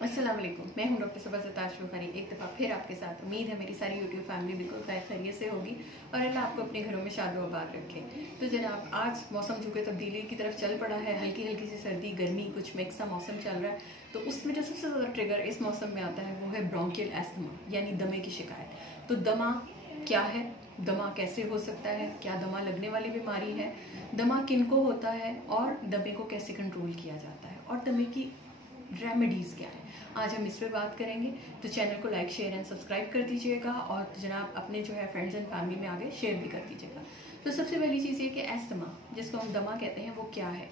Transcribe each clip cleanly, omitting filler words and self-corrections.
अस्सलाम वालेकुम, मैं हूं डॉक्टर सबा ज़ताश बुखारी। एक दफ़ा फिर आपके साथ। उम्मीद है मेरी सारी यूट्यूब फैमिली बिल्कुल खैर खैरियत से होगी और अल्लाह आपको अपने घरों में शाद आबाद रखे। तो जनाब, आज मौसम चूँकि तब्दीली की तरफ चल पड़ा है, हल्की हल्की सी सर्दी गर्मी कुछ मिक्स सा मौसम चल रहा है, तो उसमें जो सबसे ज़्यादा ट्रिगर इस मौसम में आता है वो है ब्रोंकियल एस्थमा, यानी दमे की शिकायत। तो दमा क्या है, दमा कैसे हो सकता है, क्या दमा लगने वाली बीमारी है, दमा किनको होता है और दमे को कैसे कंट्रोल किया जाता है और दमे की रेमेडीज़ क्या है, आज हम इस पर बात करेंगे। तो चैनल को लाइक शेयर एंड सब्सक्राइब कर दीजिएगा और जनाब अपने जो है फ्रेंड्स एंड फैमिली में आगे शेयर भी कर दीजिएगा। तो सबसे पहली चीज़ ये कि एस्थमा, जिसको हम दमा कहते हैं, वो क्या है।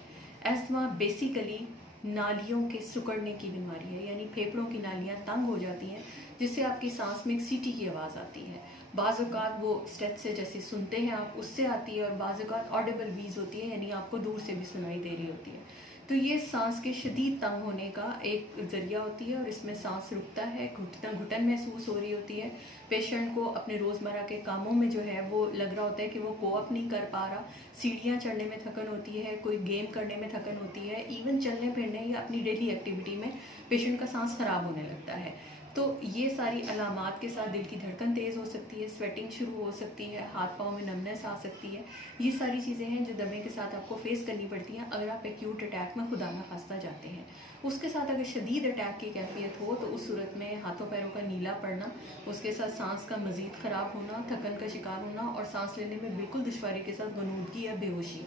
एस्थमा बेसिकली नालियों के सिकुड़ने की बीमारी है, यानी फेफड़ों की नालियाँ तंग हो जाती हैं जिससे आपकी सांस में एक सीटी की आवाज़ आती है। बाज़ औक़ात वो स्टेट से जैसे सुनते हैं आप उससे आती है और बाज़ औक़ात ऑडिबल वीज़ होती है, यानी आपको दूर से भी सुनाई दे रही होती है। तो ये सांस के शदीद तंग होने का एक ज़रिया होती है और इसमें सांस रुकता है, घुटन महसूस हो रही होती है। पेशेंट को अपने रोज़मर्रा के कामों में जो है वो लग रहा होता है कि वो कोअप नहीं कर पा रहा, सीढ़ियाँ चढ़ने में थकन होती है, कोई गेम करने में थकन होती है, इवन चलने फिरने या अपनी डेली एक्टिविटी में पेशेंट का सांस ख़राब होने लगता है। तो ये सारी अलामात के साथ दिल की धड़कन तेज़ हो सकती है, स्वेटिंग शुरू हो सकती है, हाथ पाँव में नमनेस आ सकती है। ये सारी चीज़ें हैं जो दमे के साथ आपको फेस करनी पड़ती हैं अगर आप एक्यूट अटैक में खुदा न खास्ता जाते हैं। उसके साथ अगर शदीद अटैक की कैफियत हो तो उस सूरत में हाथों पैरों का नीला पड़ना, उसके साथ सांस का मज़ीद ख़राब होना, थकन का शिकार होना और सांस लेने में बिल्कुल दुश्वारी के साथ गनूदगी या बेहोशी,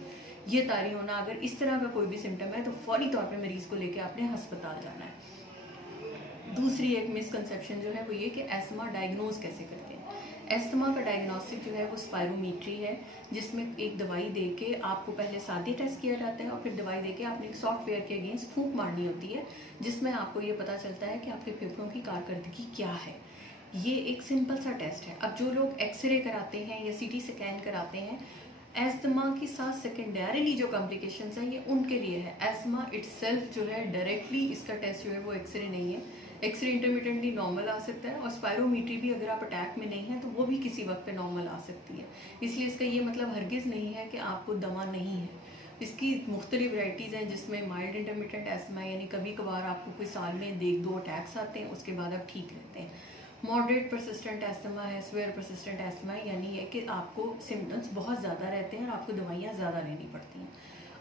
ये तारी होना, अगर इस तरह का कोई भी सिम्टम है तो फौरी तौर पर मरीज़ को लेकर आपने हस्पताल जाना है। दूसरी एक मिसकंसेप्शन जो है वो ये कि एस्थमा डायग्नोज कैसे करते हैं। एस्थमा का डायग्नोस्टिक जो है वो स्पायरोमीट्री है, जिसमें एक दवाई देके आपको पहले सादी टेस्ट किया जाता है और फिर दवाई देके आपने एक सॉफ्टवेयर के अगेंस्ट फूंक मारनी होती है, जिसमें आपको ये पता चलता है कि आपके फेफड़ों की कारकर्दगी क्या है। ये एक सिंपल सा टेस्ट है। अब जो लोग एक्सरे कराते हैं या सीटी स्कैन कराते हैं, एस्थमा के साथ सेकेंडरीली जो कॉम्प्लिकेशंस हैं ये उनके लिए है। एस्थमा इटसेल्फ जो है डायरेक्टली इसका टेस्ट जो है वो एक्सरे नहीं है। एक्सरे इंटरमीडिएटली नॉर्मल आ सकता है और स्पायरोमीट्री भी अगर आप अटैक में नहीं है तो वो भी किसी वक्त पे नॉर्मल आ सकती है। इसलिए इसका ये मतलब हरगिज़ नहीं है कि आपको दमा नहीं है। इसकी मुख्तलिफ वैराइटीज़ हैं, जिसमें माइल्ड इंटरमीडिएट एस्थमा यानी कभी कभार आपको कोई साल में 1-2 अटैक्स आते हैं, उसके बाद आप ठीक रहते हैं। मॉडरेट परसिस्टेंट एस्थमा है, स्वेयर परसिस्टेंट एस्थमा है, यानी है कि आपको सिम्टम्स बहुत ज़्यादा रहते हैं और आपको दवाइयाँ ज़्यादा लेनी पड़ती हैं।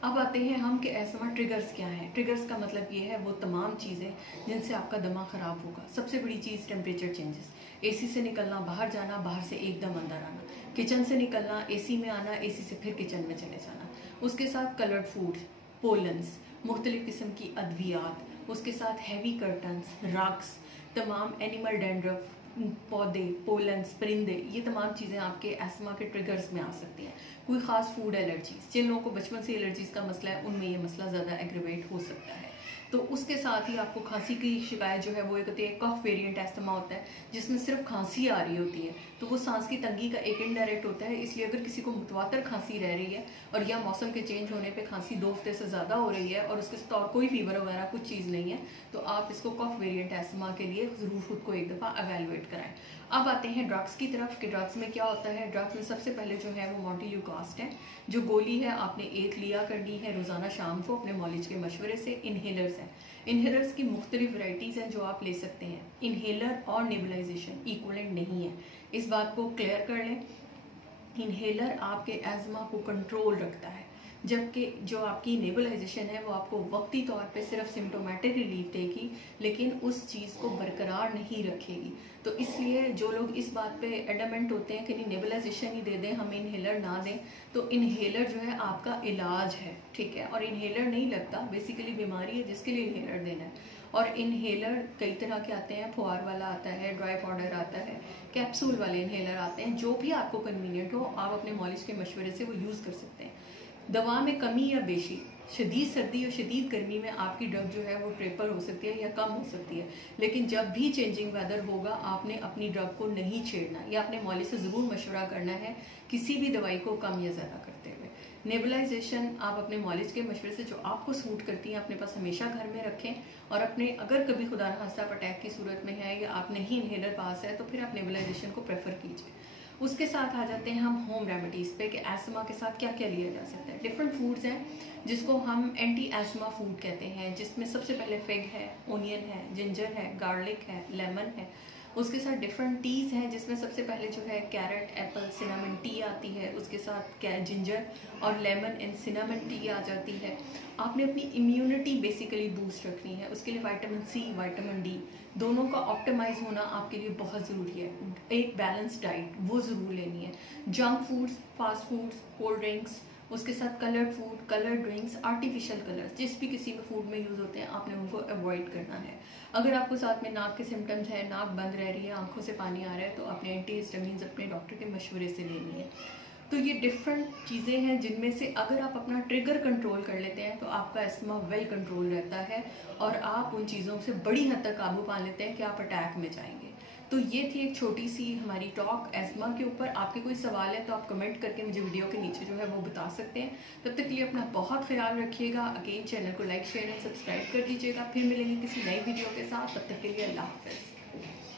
अब आते हैं हम कि एस्थमा ट्रिगर्स क्या हैं। ट्रिगर्स का मतलब ये है वो तमाम चीज़ें जिनसे आपका दमा ख़राब होगा। सबसे बड़ी चीज़ टेम्परेचर चेंजेस, एसी से निकलना, बाहर जाना, बाहर से एकदम अंदर आना, किचन से निकलना, एसी में आना, एसी से फिर किचन में चले जाना, उसके साथ कलर्ड फूड, पोलन्स, मुख्तलिफ़ किस्म की अद्वियात, उसके साथ हैवी कर्टन्स, रग्स, तमाम एनिमल डैंड्रफ, पौधे, पोलन्स, परिंदे, ये तमाम चीज़ें आपके एस्थमा के ट्रिगर्स में आ सकती हैं। कोई ख़ास फूड एलर्जीज़, जिन लोगों को बचपन से एलर्जीज़ का मसला है उनमें ये मसला ज़्यादा एग्रेवेट हो सकता है। तो उसके साथ ही आपको खांसी की शिकायत जो है वो एक होती है कफ वेरिएंट एस्थमा होता है, जिसमें सिर्फ खांसी आ रही होती है, तो वो सांस की तंगी का एक इनडायरेक्ट होता है। इसलिए अगर किसी को मुतवातर खांसी रह रही है और या मौसम के चेंज होने पे खांसी 2 हफ्ते से ज़्यादा हो रही है और उसके साथ और कोई फीवर वगैरह कुछ चीज़ नहीं है, तो आप इसको कफ वेरिएंट एस्थमा के लिए ज़रूर खुद को एक दफ़ा एवेलुएट कराएं। अब आते हैं ड्रग्स की तरफ कि ड्रग्स में क्या होता है। ड्रग्स में सबसे पहले जो है वो मोंटेल्यूकास्ट है, जो गोली है आपने एक लिया करनी है रोज़ाना शाम को अपने मॉलिज के मशवरे से। इन्हेलर्स हैं, इन्हेलर्स की मुख्तलिफ वैराइटीज़ हैं जो आप ले सकते हैं। इन्हेलर और नेबुलाइजेशन इक्वलेंट नहीं है, इस बात को क्लियर कर लें। इन्हेलर आपके एज़मा को कंट्रोल रखता है, जबकि जो आपकी नेबुलाइजेशन है वो आपको वक्ती तौर पे सिर्फ सिम्टोमेटिक रिलीफ देगी, लेकिन उस चीज़ को बरकरार नहीं रखेगी। तो इसलिए जो लोग इस बात पे एडमेंट होते हैं कि नहीं नेबुलाइजेशन ही दे दें, हमें इन्हेलर ना दें, तो इन्हेलर जो है आपका इलाज है, ठीक है। और इन्हेलर नहीं लगता, बेसिकली बीमारी है जिसके लिए इन्हेलर देना है। और इन्हेलर कई तरह के आते हैं, फुआर वाला आता है, ड्राई पाउडर आता है, कैप्सूल वाले इन्हेलर आते हैं। जो भी आपको कन्वीनियंट हो आप अपने मॉलिज के मशवरे से वो यूज़ कर सकते हैं। दवा में कमी या बेशी, शदीद सर्दी और शदीद गर्मी में आपकी ड्रग जो है वो ट्रेपर हो सकती है या कम हो सकती है, लेकिन जब भी चेंजिंग वेदर होगा आपने अपनी ड्रग को नहीं छेड़ना या अपने मौलिक से ज़रूर मशवरा करना है किसी भी दवाई को कम या ज़्यादा करते हुए। नेबुलाइजेशन आप अपने मॉलिज के मशवरे से जो आपको सूट करती हैं अपने पास हमेशा घर में रखें, और अपने अगर कभी खुदा न खास्ता अटैक की सूरत में है या आप नहीं इन्हेलर पास है तो फिर आप नेबुलाइजेशन को प्रेफर कीजिए। उसके साथ आ जाते हैं हम होम रेमेडीज़ पे कि एस्मा के साथ क्या क्या लिया जा सकता है। डिफरेंट फूड्स हैं जिसको हम एंटी एस्मा फूड कहते हैं, जिसमें सबसे पहले फिग है, ओनियन है, जिंजर है, गार्लिक है, लेमन है। उसके साथ डिफरेंट टीज़ हैं जिसमें सबसे पहले जो है कैरेट, एप्पल, सिनामन टी आती है। उसके साथ जिंजर और लेमन एंड सिनामन टी आ जाती है। आपने अपनी इम्यूनिटी बेसिकली बूस्ट रखनी है, उसके लिए विटामिन सी, विटामिन डी दोनों का ऑप्टिमाइज होना आपके लिए बहुत ज़रूरी है। एक बैलेंस डाइट वो ज़रूर लेनी है। Junk foods, fast foods, cold drinks, उसके साथ coloured food, coloured drinks, artificial colours जिस भी किसी में फूड में यूज़ होते हैं, आपने उनको अवॉइड करना है। अगर आपको साथ में नाक के सिम्टम्स हैं, नाक बंद रह रही है, आंखों से पानी आ रहा है, तो आपने एंटीहिस्टामिन्स अपने डॉक्टर के मशवरे से लेनी है। तो ये डिफरेंट चीज़ें हैं जिनमें से अगर आप अपना ट्रिगर कंट्रोल कर लेते हैं तो आपका एस्मा वेल कंट्रोल रहता है और आप उन चीज़ों से बड़ी हद तक काबू पा लेते हैं कि आप अटैक में जाएंगे। तो ये थी एक छोटी सी हमारी टॉक एस्मा के ऊपर। आपके कोई सवाल है तो आप कमेंट करके मुझे वीडियो के नीचे जो है वो बता सकते हैं। तब तक के लिए अपना बहुत ख्याल रखिएगा। अगेन चैनल को लाइक, शेयर एंड सब्सक्राइब कर दीजिएगा। फिर मिलेंगे किसी नई वीडियो के साथ। तब तक के लिए अल्लाह हाफ़िज़।